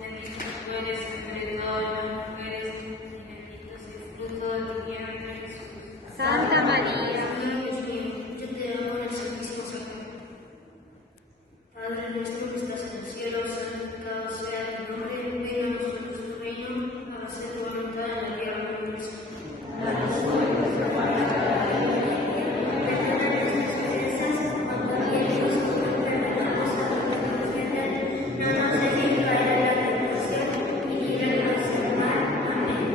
bendita tú eres entre todas las mujeres, y bendito es el fruto de tu vientre, Jesús. Santa María, Dios mío, yo te amo en el Santísimo Sacramento. Padre nuestro que estás en el cielo, santificado sea tu nombre, venga a nosotros tu reino, hágase tu voluntad en la tierra como en el cielo. Danos hoy nuestro pan de cada día, perdona nuestras ofensas, como también nosotros perdonamos a los que nos ofenden. No nos dejes caer en la tentación y líbranos del mal. Amén.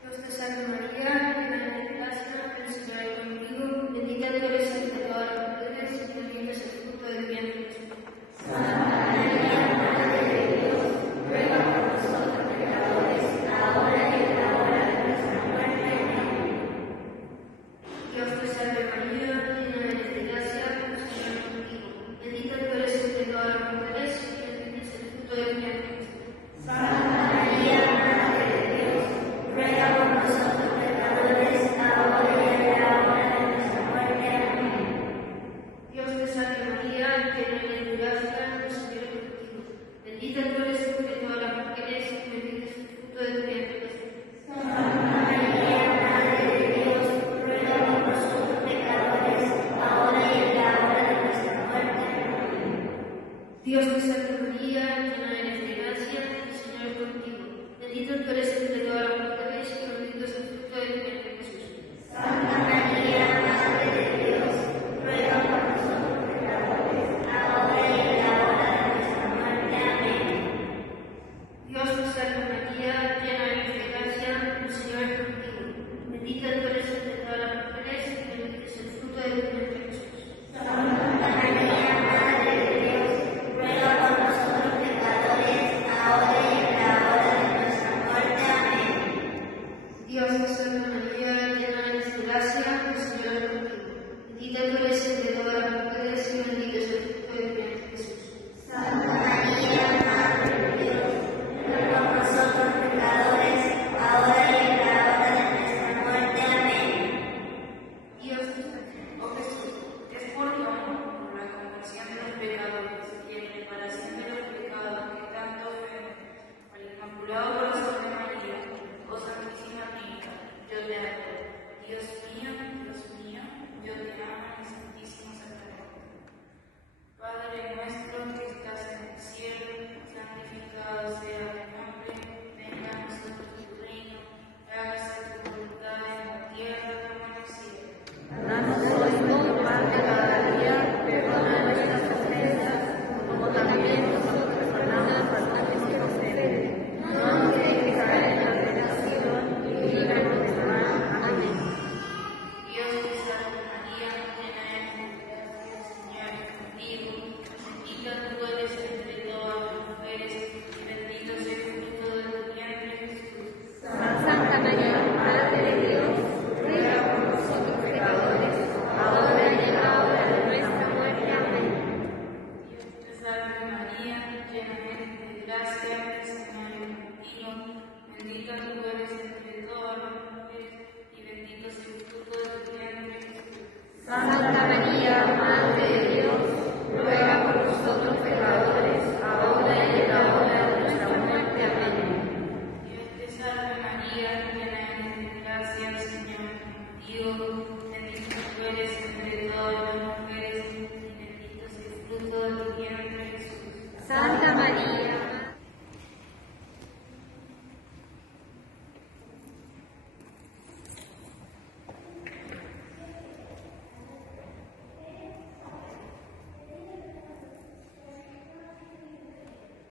Dios te salve María, llena eres de gracia, el Señor es contigo, bendita tú eres entre todas las mujeres, y bendito es el fruto de tu vientre, Jesús. Santa María, Madre de Dios, ruega por nosotros pecadores, ahora y en la hora de nuestra muerte. Amén. Dios te salve María, llena eres de gracia, el Señor es contigo, bendita tú eres entre todas las mujeres, y bendito es el fruto de tu vientre, Jesús. Santa María, Madre de Dios, ruega por nosotros pecadores, ahora y en la hora de nuestra muerte. Amén. Dios te salve María, llena eres de gracia, el Señor es contigo. Bendita tú eres entre todas las mujeres, y bendito es el fruto de tu vientre, Jesús. Santa María, Madre de Dios, ruega por nosotros pecadores, ahora y en la hora de nuestra muerte. Amén. Dios te salve María, llena eres de gracia, el Señor es contigo. Bendita tú eres entre todas las mujeres, y bendito es el fruto de tu vientre, Jesús. Santa María, Madre de Dios, ruega por nosotros pecadores, ahora y en la hora de nuestra muerte. Amén. Dios te salve María, llena eres de gracia, el Señor es contigo. Bendita tú eres entre todas las mujeres, y bendito es el fruto de tu vientre, Jesús. Santa María, Madre de Dios, ruega por nosotros pecadores, ahora y en la hora de nuestra muerte. Amén. Dios te salve María, llena eres de gracia, el Señor es contigo. Bendita tú eres entre todas las mujeres, y bendito es el fruto de tu vientre, Jesús. Santa María, Madre de Dios, ruega por nosotros pecadores, ahora y en la hora de nuestra muerte. Amén. Dios, oh Jesús, es por tu amor, por la conversión de los pecadores y en reparación de los pecados que tanto ofenden, al Inmaculado Corazón de María, oh Santísima Virgen, yo te adoro. Dios mío, yo te amo en el Santísimo Sacramento. Padre nuestro que estás en el cielo, santificado sea tu nombre, venga a nosotros tu reino, hágase tu voluntad en la tierra como en el cielo. danos hoy nuestro pan de cada día, perdona nuestras ofensas, como también nosotros perdonamos a los que nos ofenden. No nos dejes caer en la tentación y líbranos del mal. Amén. Dios te salve María, llena eres de gracia, el Señor es contigo, bendita tú eres entre todas las mujeres, y bendito es el fruto de tu vientre, Jesús. Santa María, Madre de Dios, ruega por nosotros pecadores, ahora y en la hora de nuestra muerte. Amén. Dios te salve María, llena eres de gracia, el Señor es contigo, bendita tú eres